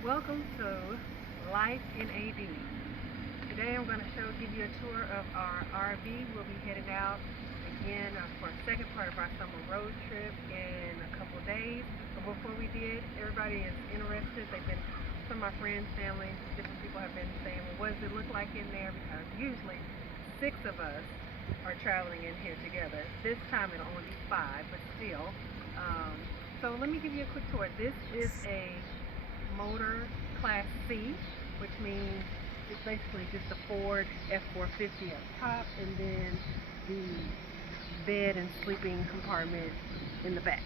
Welcome to Life in AD. Today I'm going to give you a tour of our RV. We'll be headed out again for a second part of our summer road trip in a couple of days. But before we did, everybody is interested. Some of my friends, family, different people have been saying, well, what does it look like in there? Because usually 6 of us are traveling in here together. This time it'll only be 5, but still. So let me give you a quick tour. This is a motor class C, which means it's basically just a Ford F450 up top and then the bed and sleeping compartment in the back.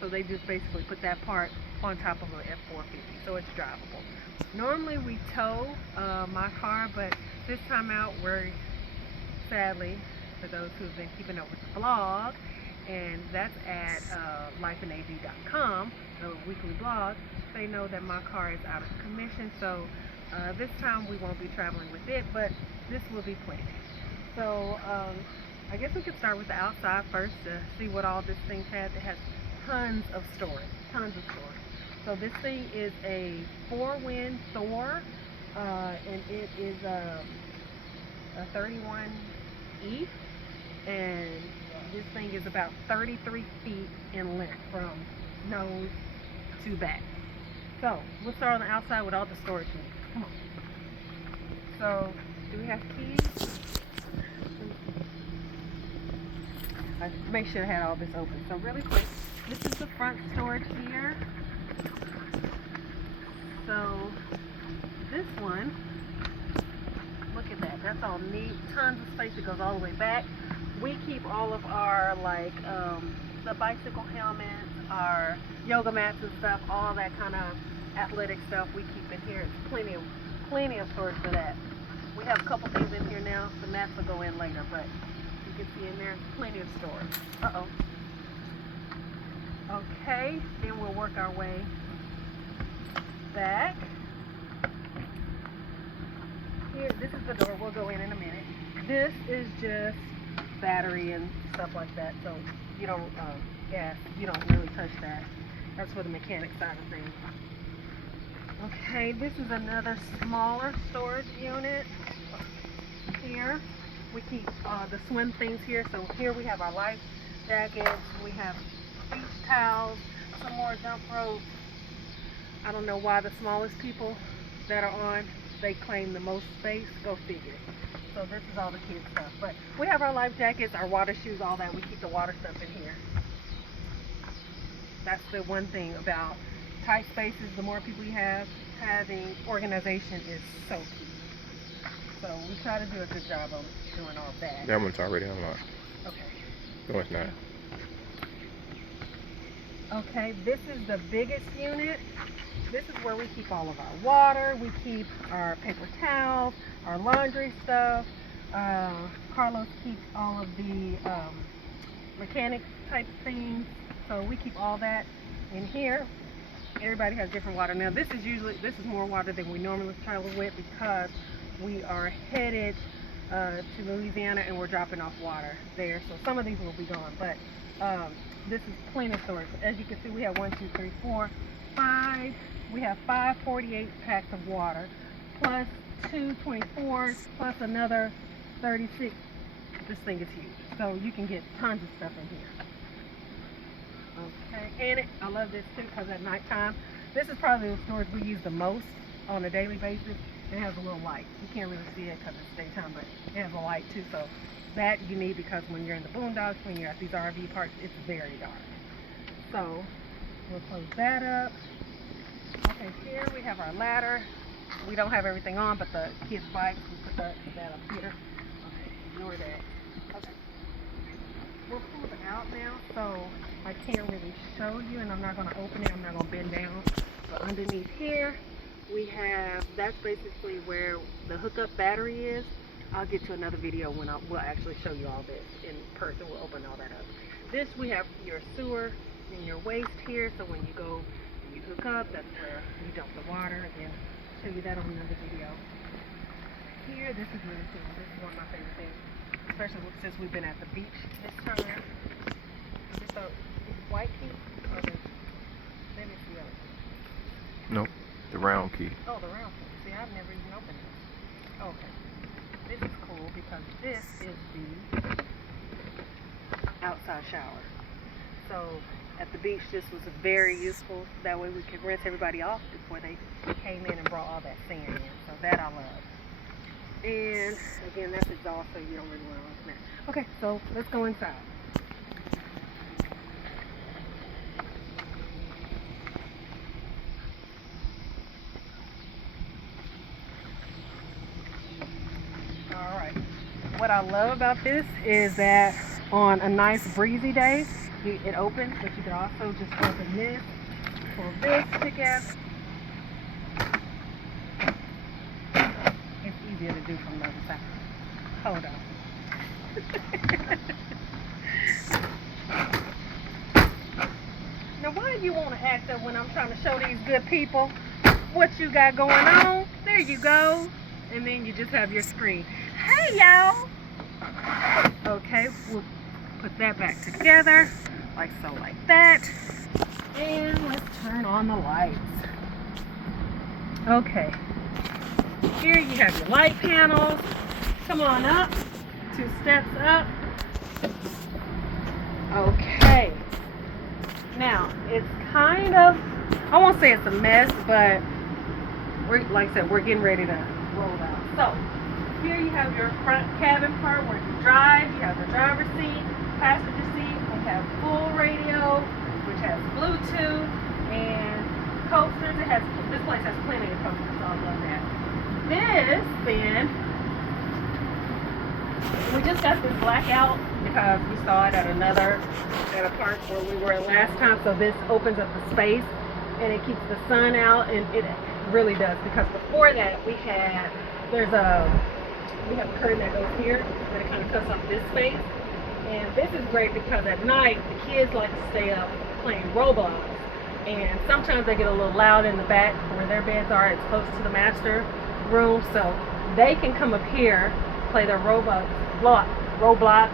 So they just basically put that part on top of an F450, so it's drivable. Normally we tow my car, but this time out we're sadly, for those who've been keeping up with the blog, and that's at lifeinad.com, the weekly blog, they know that my car is out of commission, so this time we won't be traveling with it, but this will be plenty. So I guess we could start with the outside first to see what all this thing has. It has tons of storage. So this thing is a 4-wind Thor, and it is a 31E, and this thing is about 33 feet in length from nose to back. So we'll start on the outside with all the storage units. Come on. So do we have keys? I make sure I had all this open. So really quick, this is the front storage here. So this one, look at that. That's all neat. Tons of space. It goes all the way back. We keep all of our the bicycle helmets, our yoga mats and stuff, all that kind of athletic stuff we keep in here. It's plenty of storage for that. We have a couple things in here now. The mats will go in later, but you can see in there plenty of storage. Okay, then we'll work our way back. Here, this is the door. We'll go in a minute. This is just battery and stuff like that, so you don't gas, you don't really touch that. That's for the mechanic side of things. Okay, this is another smaller storage unit. Here we keep the swim things here. So here we have our life jackets, we have beach towels, some more dump ropes. I don't know why the smallest people that are on, they claim the most space. Go figure. So this is all the kids stuff. But we have our life jackets, our water shoes, all that. We keep the water stuff in here. That's the one thing about tight spaces. The more people you have, having organization is so key. So we try to do a good job of doing all that. That one's already unlocked. Okay. No, it's not. Okay, this is the biggest unit. This is where we keep all of our water, we keep our paper towels, our laundry stuff. Carlos keeps all of the mechanic type things, so we keep all that in here. Everybody has different water. Now this is more water than we normally travel with because we are headed to Louisiana and we're dropping off water there, so some of these will be gone, but this is plenty of storage. As you can see, we have 1, 2, 3, 4, 5. We have 5 48 packs of water, plus 2 24s, plus another 36. This thing is huge, so you can get tons of stuff in here. Okay, and I love this too because at nighttime, this is probably the storage we use the most on a daily basis. It has a little light. You can't really see it because it's daytime, but it has a light too. So that you need because when you're in the boondocks, when you're at these RV parks, it's very dark. So we'll close that up. Okay, here we have our ladder. We don't have everything on, but the kids' bikes, we put that up here. Okay, ignore that. Okay. We're pulled out now, so I can't really show you, and I'm not going to open it. I'm not going to bend down. But underneath here, we have, that's basically where the hookup battery is. I'll get to another video when we'll actually show you all this in person. We'll open all that up. This, we have your sewer and your waste here, so when you go and you hook up, that's where you dump the water. Again, I'll show you that on another video. Here, this is really cool. This is one of my favorite things, especially since we've been at the beach this time. Is this the white key or maybe it's the other key? Nope. The round key. Oh, the round key. See, I've never even opened this. Okay. This is cool because this is the outside shower. So at the beach, this was very useful. That way we could rinse everybody off before they came in and brought all that sand in. So that I love. And again, that's exhaust, so you don't really want to open that. Okay, so let's go inside. All right. What I love about this is that on a nice breezy day, it opens, but you can also just open this, pull this together. It's easier to do from the other side. Hold on. Now, why do you want to act up when I'm trying to show these good people what you got going on? There you go. And then you just have your screen. Hey, y'all. Okay, we'll put that back together, like so, like that. And let's turn on the lights. Okay. Here you have your light panels. Come on up. 2 steps up. Okay. Now, it's kind of, I won't say it's a mess, but like I said, we're getting ready to roll out. So, here you have your front cabin part where you drive. You have the driver's seat, passenger seat. We have full radio, which has Bluetooth and coasters. This place has plenty of coasters, so I love that. This, then, we just got this blackout because we saw it at a park where we were last time. So this opens up the space and it keeps the sun out, and it really does, because before that we have a curtain that goes here and it kind of cuts off this space. And this is great because at night the kids like to stay up playing Roblox, and sometimes they get a little loud in the back where their beds are. It's close to the master room, so they can come up here, play their Roblox,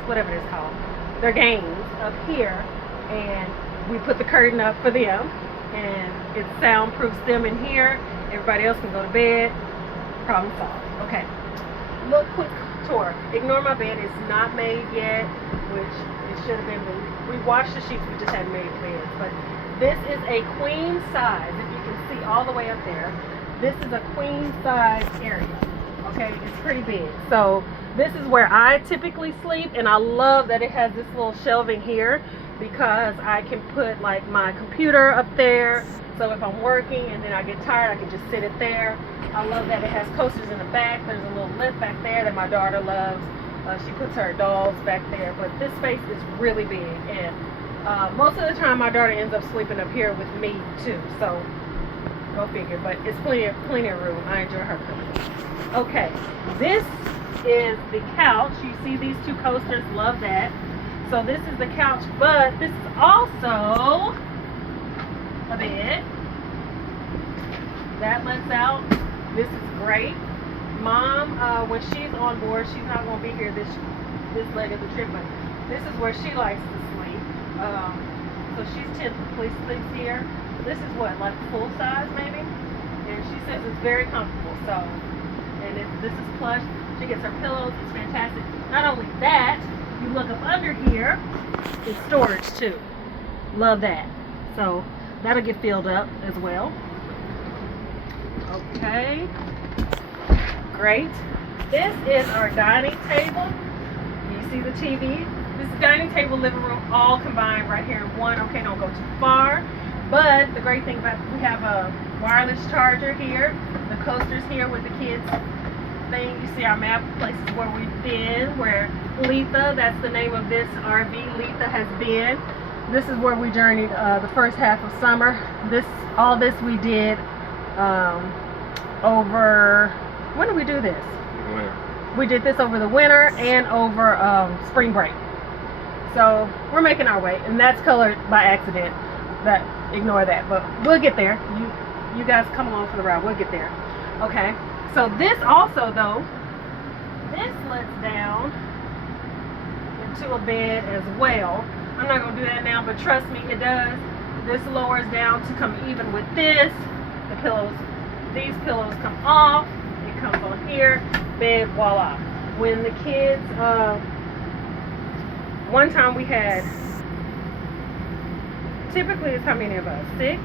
whatever it's called, their games up here, and we put the curtain up for them, and it soundproofs them in here. Everybody else can go to bed. Problem solved. Okay. Look, quick tour. Ignore my bed. It's not made yet, which it should have been. We washed the sheets. We just hadn't made the beds. But this is a queen size. If you can see all the way up there, this is a queen size area. Okay, it's pretty big. So this is where I typically sleep, and I love that it has this little shelving here because I can put like my computer up there. So if I'm working and then I get tired, I can just sit it there. I love that it has coasters in the back. There's a little lift back there that my daughter loves. She puts her dolls back there. But this space is really big, and most of the time my daughter ends up sleeping up here with me too. So go figure. But it's plenty of room. I enjoy her company. Okay, this is the couch. You see these 2 coasters. Love that. So this is the couch, but this is also a bed that lets out. This is great. Mom, when she's on board, she's not going to be here this leg of the trip, but this is where she likes to sleep. So she's typically sleeps here. This is what, like full size maybe? And she says it's very comfortable. So, and this is plush. She gets her pillows. It's fantastic. Not only that, you look up under here, it's storage too. Love that. So that'll get filled up as well. Okay, great. This is our dining table. You see the TV? This is dining table, living room, all combined right here in one. Okay, don't go too far. But the great thing about it, we have a wireless charger here. The coasters here with the kids thing. You see our map, places where we've been, where Letha, that's the name of this RV, Letha has been. This is where we journeyed the first half of summer. All this we did over, when did we do this? Winter. We did this over the winter and over spring break. So we're making our way, and that's colored by accident. Ignore that, but we'll get there. You guys come along for the ride. We'll get there. Okay. So this also, though, this lets down into a bed as well. I'm not gonna do that now, but trust me, it does. This lowers down to come even with this. The pillows These pillows come off. It comes on here. Bed, voila. When the kids, one time we had, typically it's how many of us? 6?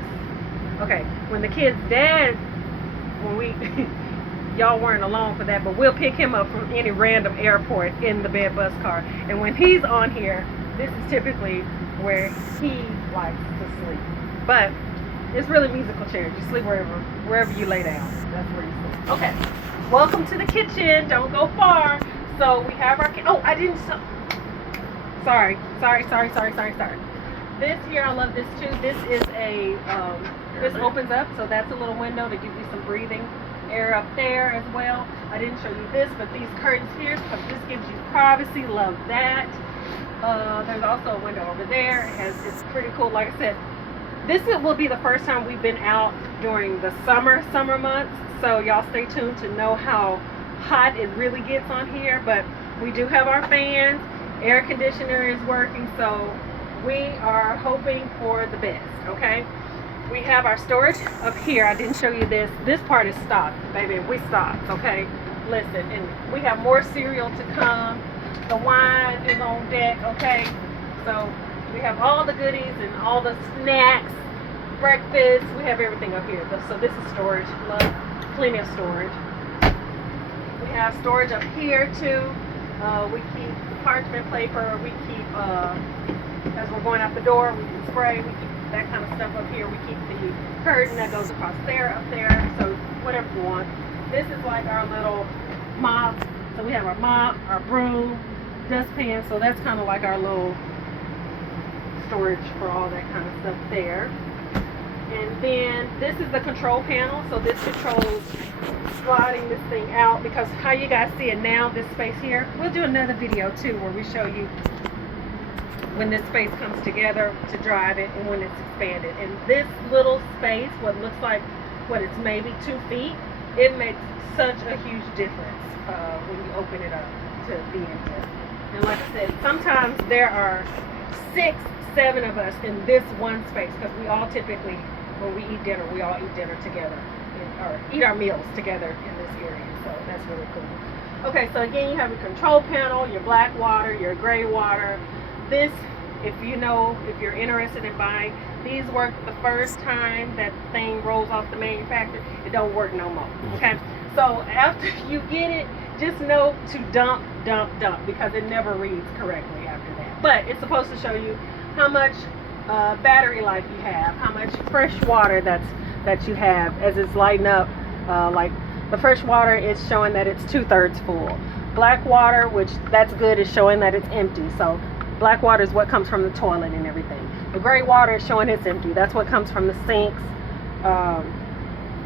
Okay. When the kid's dad, when we, y'all weren't along for that, but we'll pick him up from any random airport in the bed bus car. And when he's on here, this is typically where he likes to sleep. But it's really musical chairs. You sleep wherever you lay down. That's where you sleep. Okay. Welcome to the kitchen. Don't go far. So we have our, oh, I didn't, sorry. This here, I love this too. This is a, this opens up, so that's a little window to give you some breathing air up there as well. I didn't show you this, but these curtains here, because this gives you privacy. Love that. There's also a window over there. It's pretty cool. Like I said, this will be the first time we've been out during the summer months. So y'all stay tuned to know how hot it really gets on here. But we do have our fans. Air conditioner is working, so we are hoping for the best. Okay. We have our storage up here. I didn't show you this. This part is stocked, baby. We stocked, okay? Listen, and we have more cereal to come. The wine is on deck, okay? So we have all the goodies and all the snacks, breakfast. We have everything up here. So this is storage. Love, plenty of storage. We have storage up here too. We keep the parchment paper. We keep, as we're going out the door, we can spray. We keep that kind of stuff up here. We keep the curtain that goes across there up there, so whatever you want. This is like our little mop. So we have our mop, our broom, dustpan, so that's kind of like our little storage for all that kind of stuff there. And then this is the control panel, so this controls sliding this thing out, because how you guys see it now, this space here, we'll do another video too where we show you when this space comes together to drive it and when it's expanded. And this little space, what looks like, what it's maybe 2 feet, it makes such a huge difference when you open it up to be in here. And like I said, sometimes there are 6, 7 of us in this one space, because we all typically, when we eat dinner, we all eat dinner together, or eat our meals together in this area. So that's really cool. Okay, so again, you have your control panel, your black water, your gray water. This, if you're interested in buying, these work the first time that thing rolls off the manufacturer. It don't work no more. Okay, so after you get it, just know to dump, because it never reads correctly after that. But it's supposed to show you how much battery life you have, how much fresh water that you have as it's lighting up. Like the fresh water is showing that it's 2/3 full. Black water, which that's good, is showing that it's empty. So black water is what comes from the toilet and everything. The gray water is showing it's empty. That's what comes from the sinks.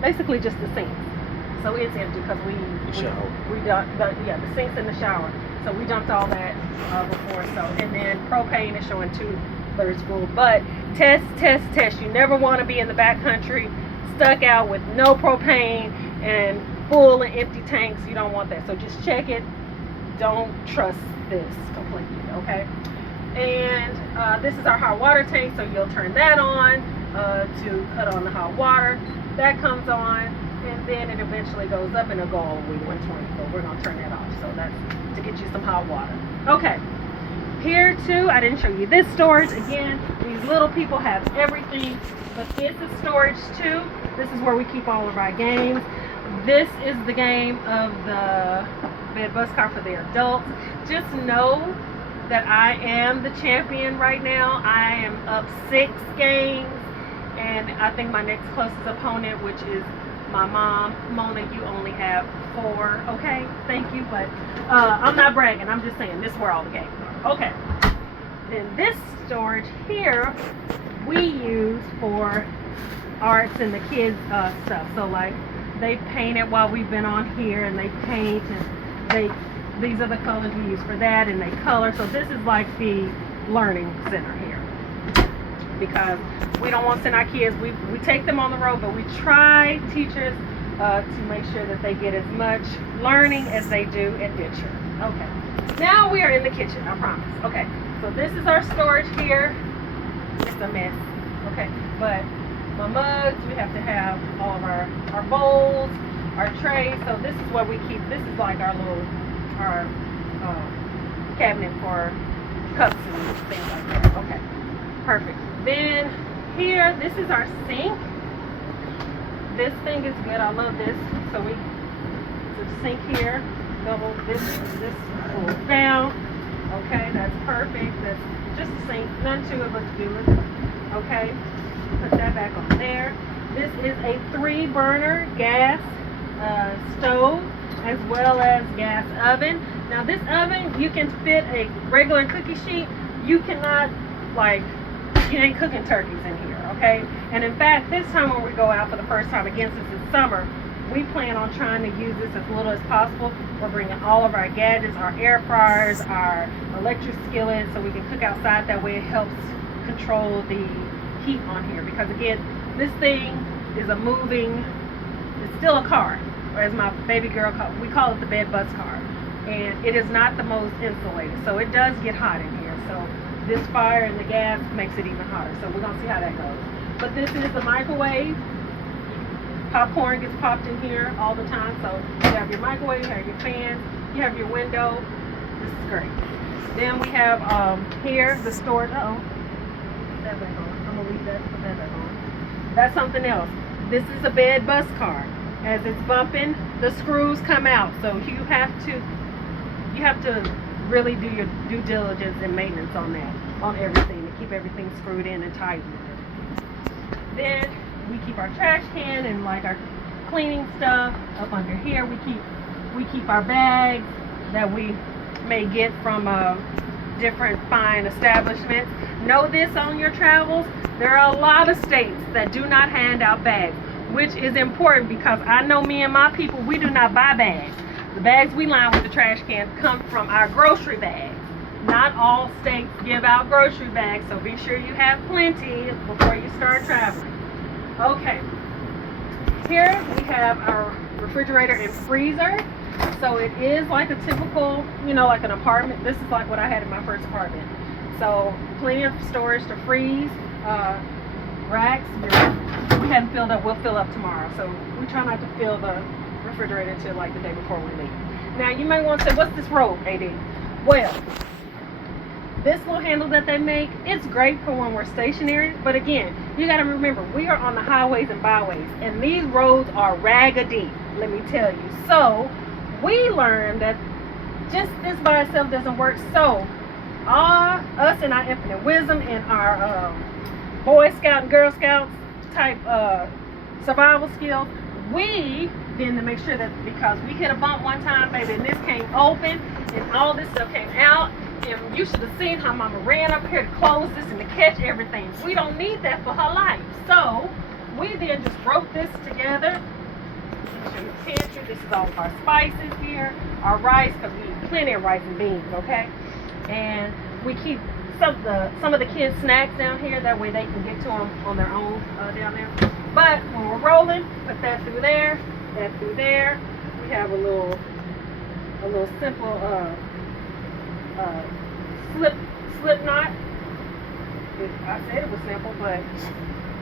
Basically just the sinks. So it's empty because we dumped the sinks in the shower. So we dumped all that before. So, and then propane is showing 2/3 full. But test. You never want to be in the backcountry stuck out with no propane and full and empty tanks. You don't want that. So just check it. Don't trust this completely, okay? And this is our hot water tank, so you'll turn that on to cut on the hot water. That comes on, and then it eventually goes up and it'll go all the way to 120, but we're gonna turn that off. So that's to get you some hot water. Okay, here too, I didn't show you this storage. Again, these little people have everything, but this is storage too. This is where we keep all of our games. This is the game of the bed bus car for the adults. Just know that I am the champion right now. I am up 6 games, and I think my next closest opponent, which is my mom, Mona, you only have 4. Okay, thank you, but I'm not bragging. I'm just saying this is where all the games are. Okay, then this storage here we use for arts and the kids stuff. So like they painted while we've been on here, and they paint, and these are the colors we use for that, and they color. So this is like the learning center here, because we don't want to send our kids, we take them on the road, but we try, teachers, to make sure that they get as much learning as they do adventure. Okay, now we are in the kitchen, I promise. Okay, so this is our storage here. It's a mess, okay, but my mugs. We have to have all of our bowls, our trays. So this is what we keep. This is like our cabinet for cups and things like that. Okay, perfect. Then here, this is our sink. This thing is good. I love this. So it's a sink here. Double this pulls down. Okay, that's perfect. That's just a sink. None to it, looks good. Okay, put that back on there. This is a 3-burner gas stove as well as gas oven. Now this oven, you can fit a regular cookie sheet. You cannot, like, you ain't cooking turkeys in here, okay? And in fact, this time when we go out for the first time, again, since it's summer, we plan on trying to use this as little as possible. We're bringing all of our gadgets, our air fryers, our electric skillets, so we can cook outside. That way it helps control the heat on here. Because again, this thing is a moving, it's still a car. Or as my baby girl we call it the bed bus car. And it is not the most insulated. So it does get hot in here. So this fire and the gas makes it even hotter. So we're gonna see how that goes. But this is the microwave. Popcorn gets popped in here all the time. So you have your microwave, you have your fans, you have your window. This is great. Then we have here the storage. Put that back on. I'm gonna leave that. Put that back on. That's something else. This is a bed bus car. As it's bumping, the screws come out. So you have to really do your due diligence and maintenance on that, on everything, to keep everything screwed in and tight. Then we keep our trash can and like our cleaning stuff up under here. We keep our bags that we may get from different fine establishments. Know this on your travels, there are a lot of states that do not hand out bags, which is important because I know me and my people, we do not buy bags. The bags we line with the trash can come from our grocery bags. Not all states give out grocery bags, so be sure you have plenty before you start traveling. Okay, here we have our refrigerator and freezer. So it is like a typical, like an apartment. This is like what I had in my first apartment. So plenty of storage to freeze. Racks, we haven't filled up. We'll fill up tomorrow. So we try not to fill the refrigerator till like the day before we leave. Now you might want to say, what's this rope, AD? Well, this little handle that they make, it's great for when we're stationary. But again, you got to remember, we are on the highways and byways, and these roads are raggedy, let me tell you. So we learned that just this by itself doesn't work. So us and our infinite wisdom and our Boy Scout and Girl Scouts type survival skills, we then to make sure that, because we hit a bump one time, baby, and this came open and all this stuff came out, and you should have seen how Mama ran up here to close this and to catch everything. We don't need that for her life. So we then just broke this together. Show you the pantry. This is all of our spices here, our rice, because we eat plenty of rice and beans, okay? And we keep some of the kids' snacks down here. That way they can get to them on their own down there. But when we're rolling, put that through there, that through there. We have a little simple slip knot. I said it was simple, but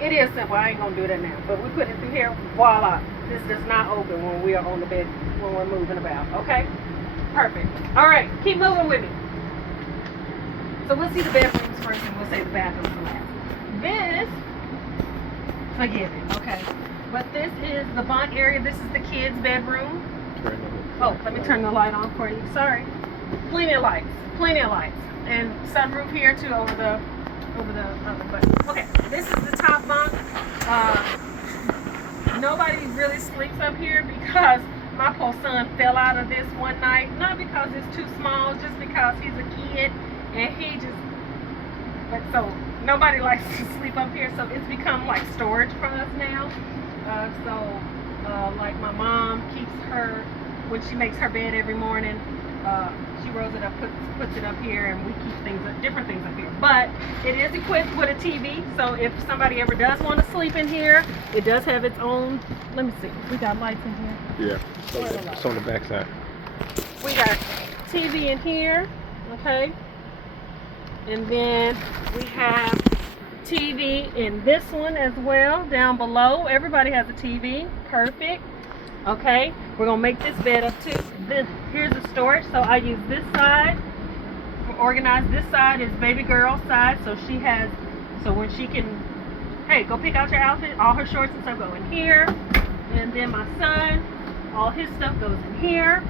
it is simple. I ain't gonna do that now. But we put it through here. Voila! This does not open when we are on the bed, when we're moving about. Okay? Perfect. All right, keep moving with me. So we'll see the bedrooms first, and we'll say the bathrooms for last. This, forgive me, okay? But this is the bunk area. This is the kids' bedroom. Oh, let me turn the light on for you. Sorry. Plenty of lights. Plenty of lights. And sunroof here too over the but okay, this is the top bunk. Nobody really sleeps up here because my poor son fell out of this one night. Not because it's too small, just because he's a kid and he just, but so nobody likes to sleep up here, so it's become like storage for us now. Like my mom keeps her, when she makes her bed every morning, she rolls it up, puts it up here, and we keep different things up here. But it is equipped with a TV, so if somebody ever does want to sleep in here, it does have its own. Let me see, we got lights in here. Yeah, it's on the back side. We got TV in here, okay, and then we have TV in this one as well, down below. Everybody has a TV. Perfect. Okay, we're gonna make this bed up too. Here's the storage. So I use this side for organized. This side is baby girl side, so she has, so when she can, hey, go pick out your outfit. All her shorts and stuff go in here, and then my son, all his stuff goes in here.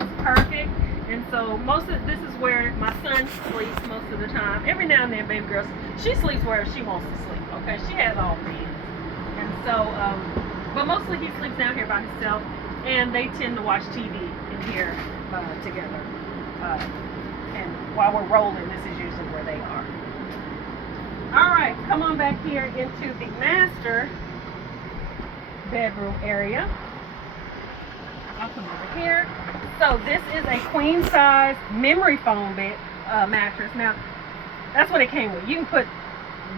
It's perfect. And so this is where my son sleeps most of the time. Every now and then, baby girl, she sleeps where she wants to sleep. Okay, she has all beds, and so, but mostly he sleeps down here by himself, and they tend to watch TV in here together. And while we're rolling, this is usually where they are. All right, come on back here into the master bedroom area. I'll come over here. So this is a queen size memory foam bed mattress. Now, that's what it came with. You can put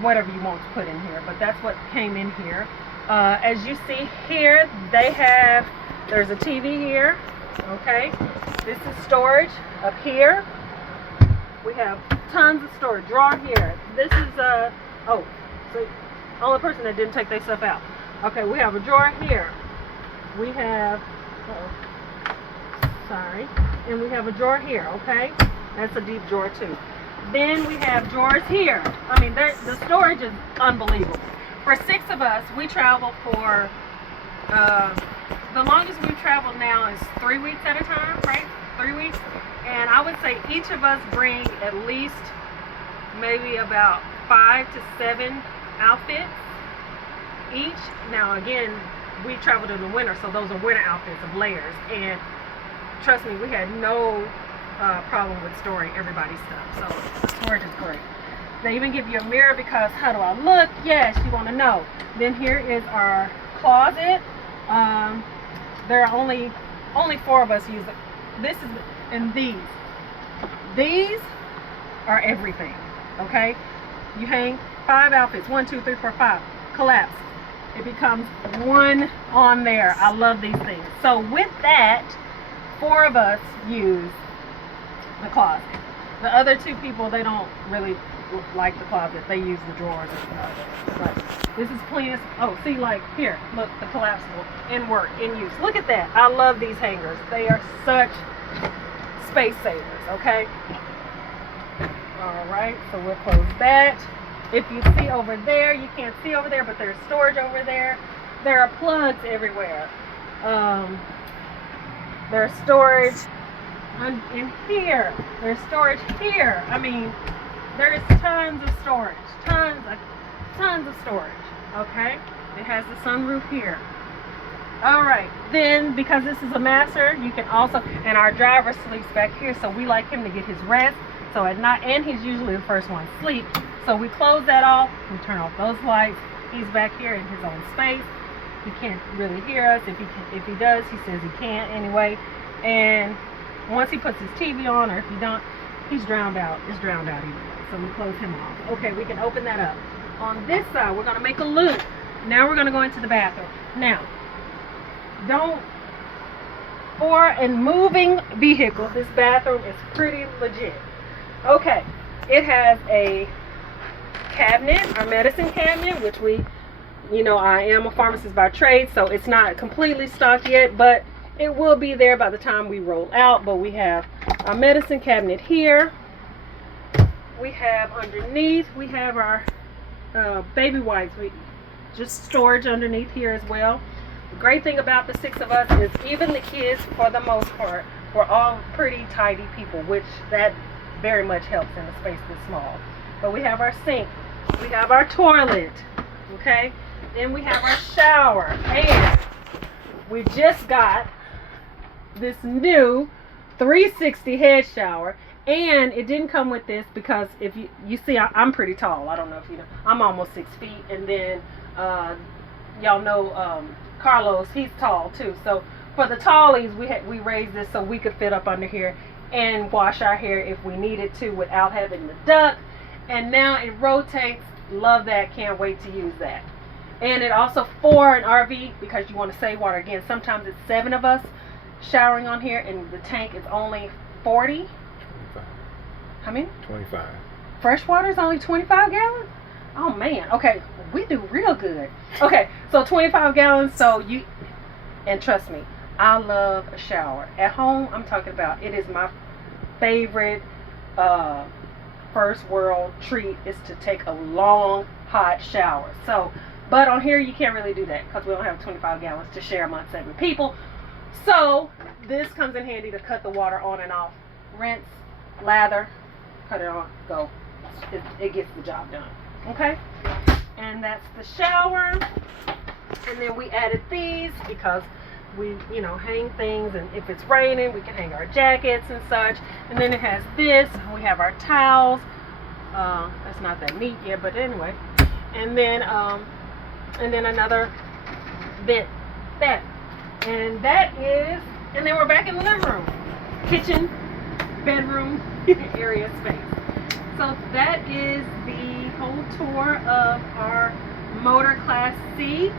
whatever you want to put in here, but that's what came in here. As you see here, there's a TV here. Okay, this is storage up here. We have tons of storage. Drawer here. This is so only person that didn't take their stuff out. Okay, we have a drawer here. We have and we have a drawer here. Okay, that's a deep drawer too. Then we have drawers here. I mean, the storage is unbelievable. For 6 of us, we travel for the longest we've traveled now is 3 weeks at a time, right? 3 weeks. And I would say each of us bring at least maybe about 5 to 7 outfits each. Now again, we traveled in the winter, so those are winter outfits of layers. And trust me, we had no problem with storing everybody's stuff. So storage is great. They even give you a mirror because how do I look? Yes, you want to know. Then here is our closet. There are only 4 of us use it. This is, and these are everything. Okay, you hang 5 outfits. 1, 2, 3, 4, 5. Collapse. It becomes one on there. I love these things. So with that, 4 of us use the closet. The other 2 people, they don't really like the closet. They use the drawers and stuff. But this is clean as, oh, see, like here, look, the collapsible in work, in use. Look at that. I love these hangers. They are such space savers, okay? All right, so we'll close that. If you see over there, you can't see over there, but there's storage over there. There are plugs everywhere. There's storage in here. There's storage here. I mean, there's tons of storage. Tons of storage. Okay? It has the sunroof here. All right. Then, because this is a master, you can also, and our driver sleeps back here, so we like him to get his rest. So at night, and he's usually the first one to sleep. So we close that off. We turn off those lights. He's back here in his own space. He can't really hear us. If he does, he says he can't anyway. And once he puts his TV on, or if he don't, he's drowned out. It's drowned out anyway. So we close him off. Okay, we can open that up. On this side, we're going to make a loop. Now we're going to go into the bathroom. Now, for a moving vehicle, this bathroom is pretty legit. Okay, it has a cabinet, our medicine cabinet, which I am a pharmacist by trade, so it's not completely stocked yet, but it will be there by the time we roll out. But we have our medicine cabinet here. We have underneath, we have our baby wipes. Just storage underneath here as well. The great thing about the 6 of us is even the kids, for the most part, we're all pretty tidy people, which that very much helps in a space this small. But we have our sink, we have our toilet, okay? Then we have our shower, and we just got this new 360 head shower, and it didn't come with this because if you see, I'm pretty tall. I don't know if you know, I'm almost 6 feet, and then y'all know Carlos, he's tall too. So for the tallies, we raised this so we could fit up under here and wash our hair if we needed to without having the duct. And now it rotates. Love that. Can't wait to use that. And it also, for an RV, because you want to save water, again, sometimes it's 7 of us showering on here, and the tank is only 40. 25. How many? 25. Fresh water is only 25 gallons? Oh man, okay, we do real good. Okay, so 25 gallons. So you, and trust me, I love a shower. At home, I'm talking about, it is my favorite uh, first world treat is to take a long, hot shower. So, but on here, you can't really do that because we don't have 25 gallons to share among 7 people. So, this comes in handy to cut the water on and off. Rinse, lather, cut it on, go. It gets the job done. Okay? And that's the shower. And then we added these because we, hang things, and if it's raining, we can hang our jackets and such. And then it has this. We have our towels. That's not that neat yet, but anyway. And then another bit, that. And that is, and then we're back in the living room, kitchen, bedroom area space. So that is the whole tour of our Motor Class C.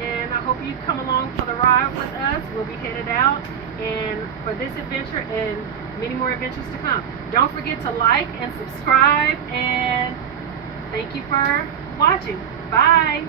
And I hope you come along for the ride with us. We'll be headed out and for this adventure and many more adventures to come. Don't forget to like and subscribe, and thank you for watching. Bye.